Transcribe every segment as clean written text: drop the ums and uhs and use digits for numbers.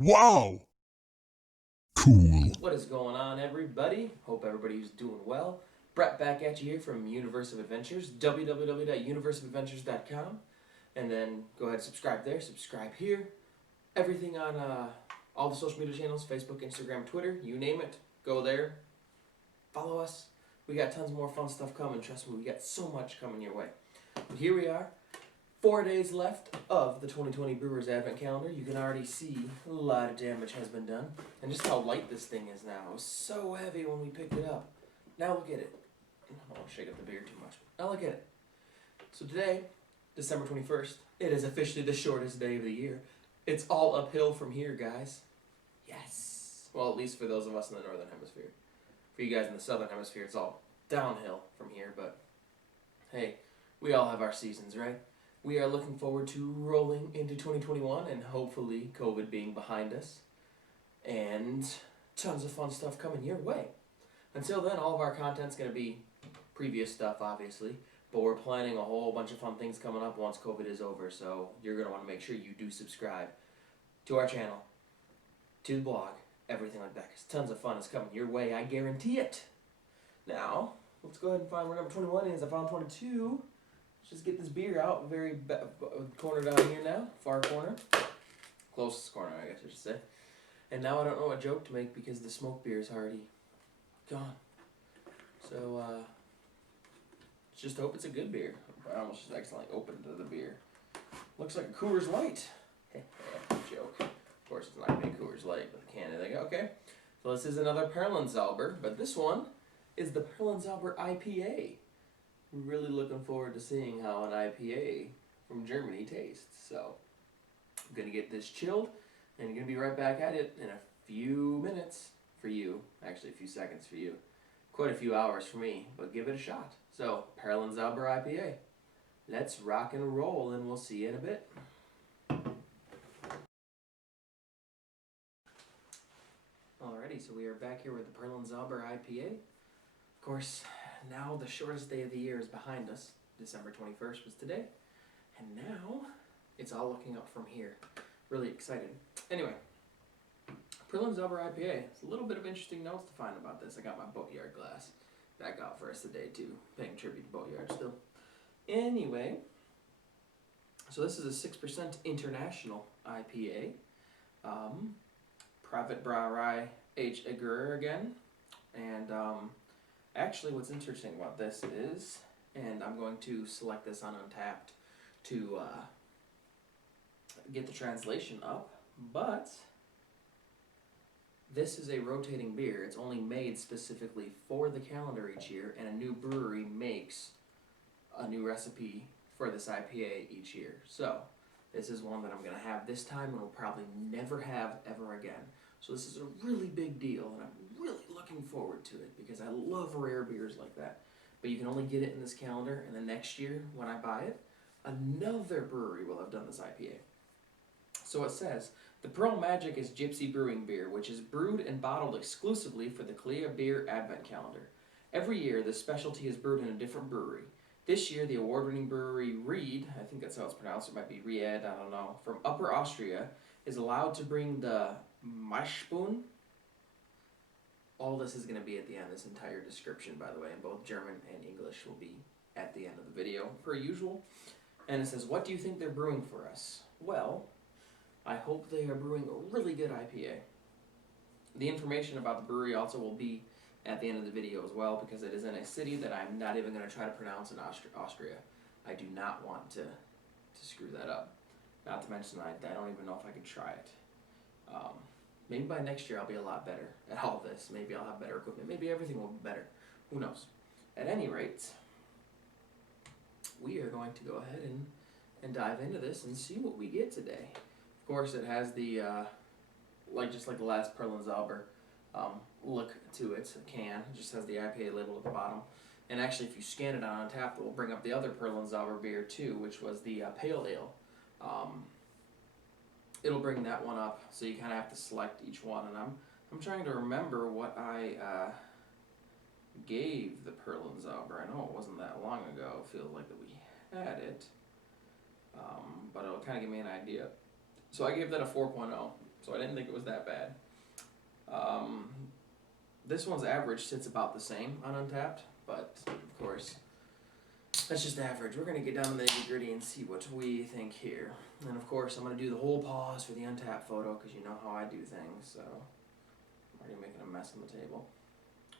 Wow! Cool. What is going on, everybody? Hope everybody's doing well. Brett back at you here from Universe of Adventures, www.universeofadventures.com. And then go ahead and subscribe there, subscribe here. Everything on all the social media channels, Facebook, Instagram, Twitter, you name it. Go there, follow us. We got tons more fun stuff coming. Trust me, we got so much coming your way. But here we are. 4 days left of the 2020 Brewers Advent Calendar. You can already see a lot of damage has been done. And just how light this thing is now. It was so heavy when we picked it up. Now look at it. I don't want to shake up the beer too much. Now look at it. So today, December 21st, it is officially the shortest day of the year. It's all uphill from here, guys. Yes. Well, at least for those of us in the Northern Hemisphere. For you guys in the Southern Hemisphere, it's all downhill from here. But hey, we all have our seasons, right? We are looking forward to rolling into 2021 and hopefully COVID being behind us. And tons of fun stuff coming your way. Until then, all of our content's going to be previous stuff, obviously. But we're planning a whole bunch of fun things coming up once COVID is over. So you're going to want to make sure you do subscribe to our channel, to the blog, everything like that. Because tons of fun is coming your way, I guarantee it. Now, let's go ahead and find where number 21 is. I found 22. Just get this beer out, very corner down here now, far corner, closest corner I guess I should say. And now I don't know what joke to make because the smoke beer is already gone. So let's just hope it's a good beer. I almost just accidentally opened the beer. Looks like a Coors Light. Joke. Of course it's not gonna be Coors Light, but the can. They go, okay. So this is another Perlenzauber, but this one is the Perlenzauber IPA. Really looking forward to seeing how an IPA from Germany tastes. So I'm going to get this chilled and going to be right back at it in a few minutes for you. Actually, a few seconds for you. Quite a few hours for me, but give it a shot. So, Perlenzauber IPA. Let's rock and roll and we'll see you in a bit. Alrighty, so we are back here with the Perlenzauber IPA. Of course, now the shortest day of the year is behind us. December 21st was today. And now, it's all looking up from here. Really excited. Anyway, Perlenzauber IPA. It's a little bit of interesting notes to find about this. I got my Boatyard glass back out for us today too. Paying tribute to Boatyard still. Anyway, so this is a 6% international IPA. Privatbrauerei H. Egerer again. And actually, what's interesting about this is, and I'm going to select this on Untapped to get the translation up, but this is a rotating beer. It's only made specifically for the calendar each year, and a new brewery makes a new recipe for this IPA each year. So, this is one that I'm going to have this time and will probably never have ever again. So this is a really big deal, and I'm really looking forward to it because I love rare beers like that. But you can only get it in this calendar, and the next year when I buy it, another brewery will have done this IPA. So it says, the Pearl Magic is Gypsy Brewing beer, which is brewed and bottled exclusively for the KALEA Beer Advent Calendar. Every year, this specialty is brewed in a different brewery. This year, the award-winning brewery Ried, I think that's how it's pronounced, it might be Ried, I don't know, from Upper Austria, is allowed to bring the Maishboon. All this is going to be at the end, this entire description, by the way, in both German and English will be at the end of the video, per usual. And it says, what do you think they're brewing for us? Well, I hope they are brewing a really good IPA. The information about the brewery also will be at the end of the video as well, because it is in a city that I'm not even going to try to pronounce in Austria. I do not want to screw that up. Not to mention, I don't even know if I could try it. Maybe by next year I'll be a lot better at all this. Maybe I'll have better equipment. Maybe everything will be better. Who knows? At any rate, we are going to go ahead and dive into this and see what we get today. Of course, it has the, just like the last Perlenzauber look to it. A can. It just has the IPA label at the bottom. And actually, if you scan it on Untappd, it will bring up the other Perlenzauber beer too, which was the Pale Ale. It'll bring that one up, so you kind of have to select each one. And I'm trying to remember what I gave the Perlenzauber. I know it wasn't that long ago. It feels like that we had it, but it'll kind of give me an idea. So I gave that a 4.0. so I didn't think it was that bad. This one's average sits about the same on Untapped, but of course, that's just average. We're gonna get down to the nitty-gritty and see what we think here. And of course, I'm gonna do the whole pause for the Untapped photo, because you know how I do things, so I'm already making a mess on the table.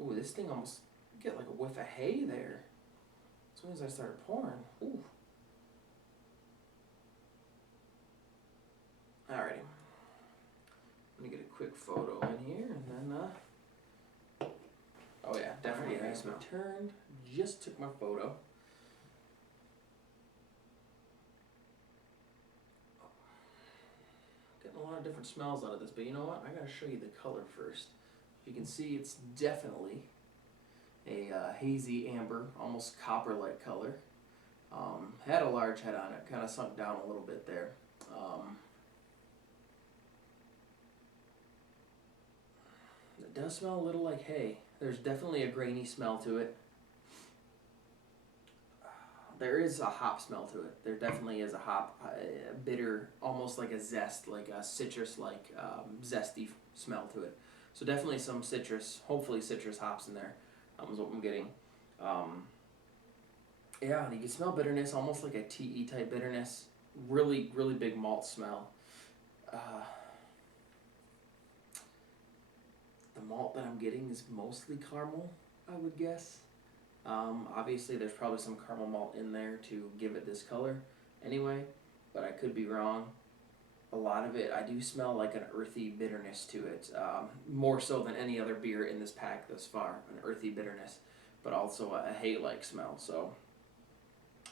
Ooh, this thing almost get like a whiff of hay there as soon as I started pouring. Ooh. Alrighty. Let me get a quick photo in here, and then, oh yeah, definitely has returned. Just took my photo. Getting a lot of different smells out of this, but you know what? I gotta show you the color first. You can see it's definitely a hazy amber, almost copper-like color. Had a large head on it, kind of sunk down a little bit there. It does smell a little like hay. There's definitely a grainy smell to it. There is a hop smell to it. There definitely is a hop, a bitter, almost like a zest, like a citrus-like zesty smell to it. So definitely some citrus, hopefully citrus hops in there, is what I'm getting. Yeah, you can smell bitterness, almost like a TE type bitterness. Really, really big malt smell. The malt that I'm getting is mostly caramel, I would guess. Obviously there's probably some caramel malt in there to give it this color anyway, but I could be wrong. A lot of it, I do smell like an earthy bitterness to it, more so than any other beer in this pack thus far, an earthy bitterness, but also a hay-like smell. So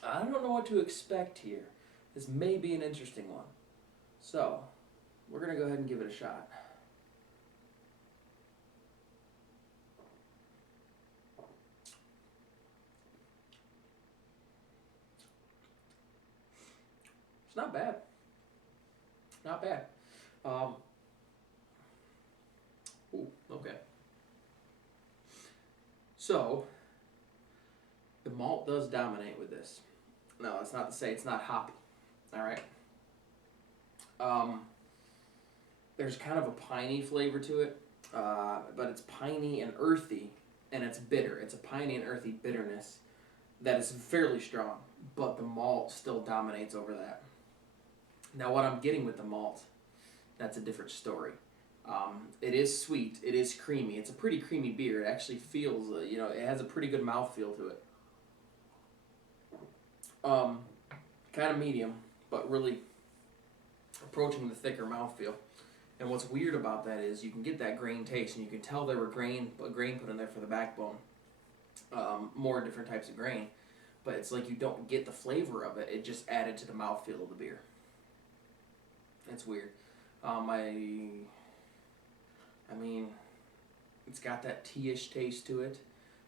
I don't know what to expect here. This may be an interesting one. So we're going to go ahead and give it a shot. It's not bad. Not bad. Ooh, okay. So, the malt does dominate with this. No, that's not to say it's not hoppy. Alright. There's kind of a piney flavor to it, but it's piney and earthy, and it's bitter. It's a piney and earthy bitterness that is fairly strong, but the malt still dominates over that. Now what I'm getting with the malt, that's a different story. It is sweet, it is creamy, it's a pretty creamy beer. It actually feels, it has a pretty good mouthfeel to it. Kind of medium, but really approaching the thicker mouthfeel. And what's weird about that is you can get that grain taste, and you can tell there were grain put in there for the backbone. More different types of grain, but it's like you don't get the flavor of it. It just added to the mouthfeel of the beer. It's weird. I mean, it's got that tea-ish taste to it.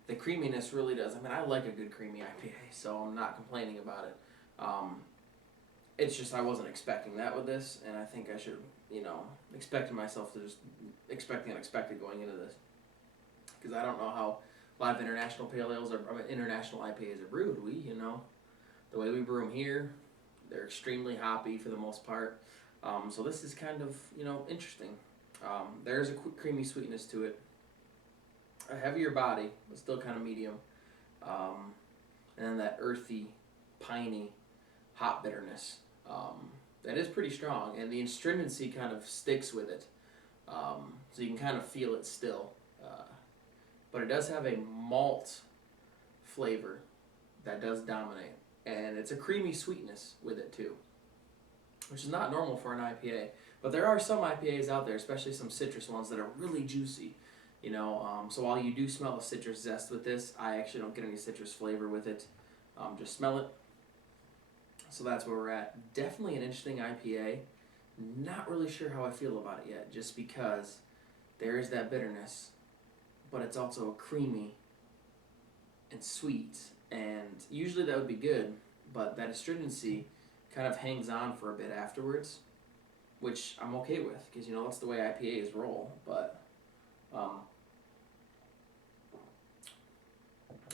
The creaminess really does. I mean, I like a good creamy IPA, so I'm not complaining about it. It's just I wasn't expecting that with this, and I think I should, expecting myself to just expect the unexpected going into this. Because I don't know how a lot of international pale ales international IPAs are brewed. The way we brew them here, they're extremely hoppy for the most part. So this is kind of, interesting. There's a creamy sweetness to it. A heavier body, but still kind of medium. And then that earthy, piney, hop bitterness. That is pretty strong, and the astringency kind of sticks with it. So you can kind of feel it still. But it does have a malt flavor that does dominate. And it's a creamy sweetness with it too, which is not normal for an IPA. But there are some IPAs out there, especially some citrus ones, that are really juicy. So while you do smell the citrus zest with this, I actually don't get any citrus flavor with it. Just smell it. So that's where we're at. Definitely an interesting IPA. Not really sure how I feel about it yet, just because there is that bitterness, but it's also creamy and sweet. And usually that would be good, but that astringency kind of hangs on for a bit afterwards, which I'm okay with, because that's the way IPAs roll. But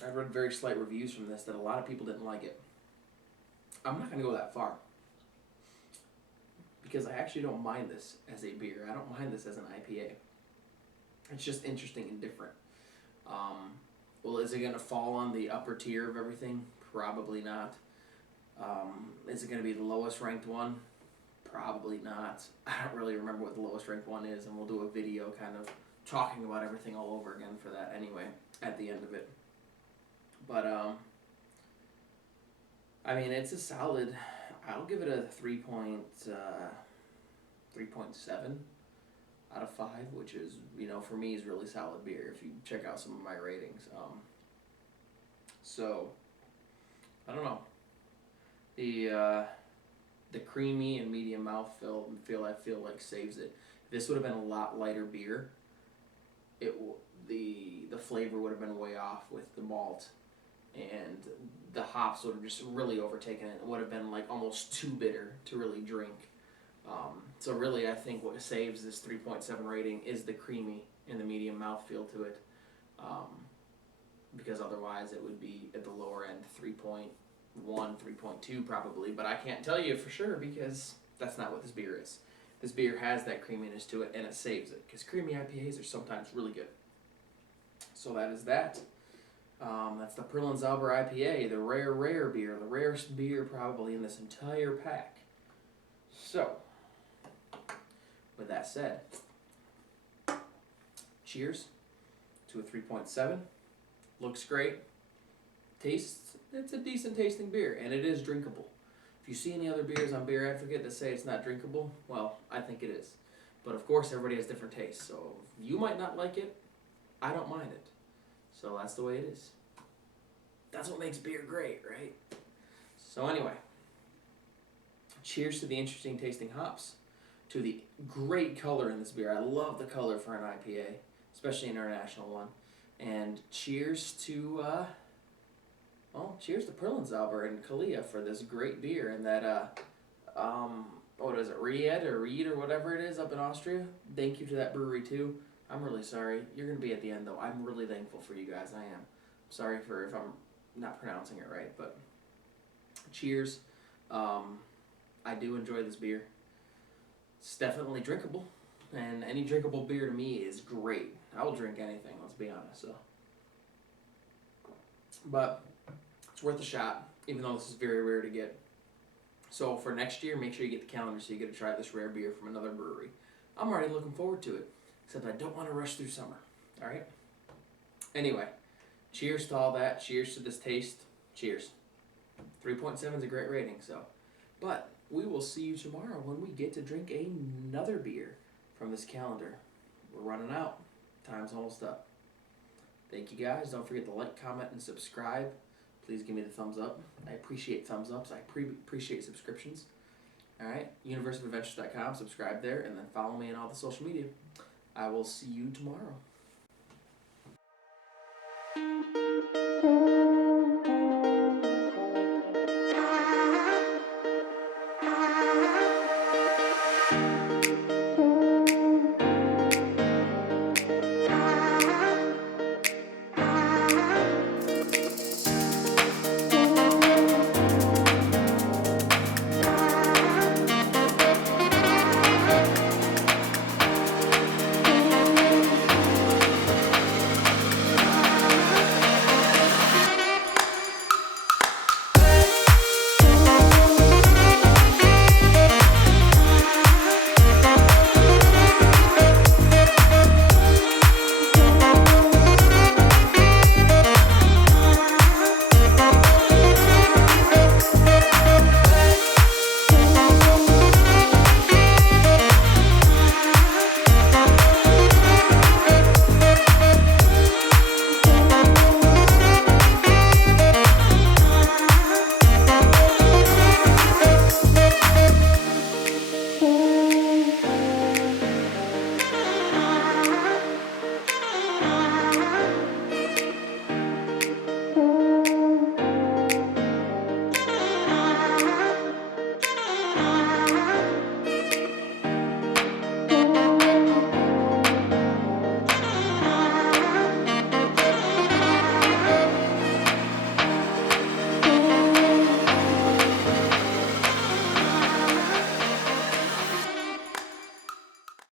I've read very slight reviews from this that a lot of people didn't like it. I'm not going to go that far. because I actually don't mind this as a beer. I don't mind this as an IPA. It's just interesting and different. Well, is it going to fall on the upper tier of everything? Probably not. Is it going to be the lowest ranked one? Probably not. I don't really remember what the lowest ranked one is, and we'll do a video kind of talking about everything all over again for that anyway, at the end of it. But, I mean, it's a solid, I'll give it a 3.7 out of 5, which is, you know, for me is really solid beer if you check out some of my ratings. So, I don't know. The creamy and medium mouthfeel I feel like saves it. If this would have been a lot lighter beer, the flavor would have been way off with the malt, and the hops would have just really overtaken it. It would have been like almost too bitter to really drink. So really, I think what saves this 3.7 rating is the creamy and the medium mouthfeel to it, because otherwise it would be at the lower end, 3.1, 3.2 probably, but I can't tell you for sure because that's not what this beer is. This beer has that creaminess to it, and it saves it, because creamy IPAs are sometimes really good. So that is that. That's the Perlenzauber IPA, the rare beer, the rarest beer probably in this entire pack. So, with that said, cheers to a 3.7. Looks great. Tastes, it's a decent tasting beer, and it is drinkable. If you see any other beers on Beer Advocate that say it's not drinkable, well, I think it is. But of course, everybody has different tastes, so you might not like it. I don't mind it. So that's the way it is. That's what makes beer great, right? So anyway, cheers to the interesting tasting hops, to the great color in this beer. I love the color for an IPA, especially an international one. And cheers to, cheers to Perlenzauber and KALEA for this great beer, and that, what is it, Ried or whatever it is up in Austria. Thank you to that brewery too. I'm really sorry. You're going to be at the end though. I'm really thankful for you guys. I am. Sorry for if I'm not pronouncing it right, but cheers. I do enjoy this beer. It's definitely drinkable, and any drinkable beer to me is great. I will drink anything, let's be honest. So, but it's worth a shot, even though this is very rare to get. So for next year, make sure you get the calendar so you get to try this rare beer from another brewery. I'm already looking forward to it, except I don't want to rush through summer. All right. Anyway, cheers to all that. Cheers to this taste. Cheers. 3.7 is a great rating. So, but we will see you tomorrow when we get to drink another beer from this calendar. We're running out. Time's almost up. Thank you guys. Don't forget to like, comment, and subscribe. Please give me the thumbs up. I appreciate thumbs ups. I appreciate subscriptions. All right. universeofadventures.com. Subscribe there, and then follow me on all the social media. I will see you tomorrow.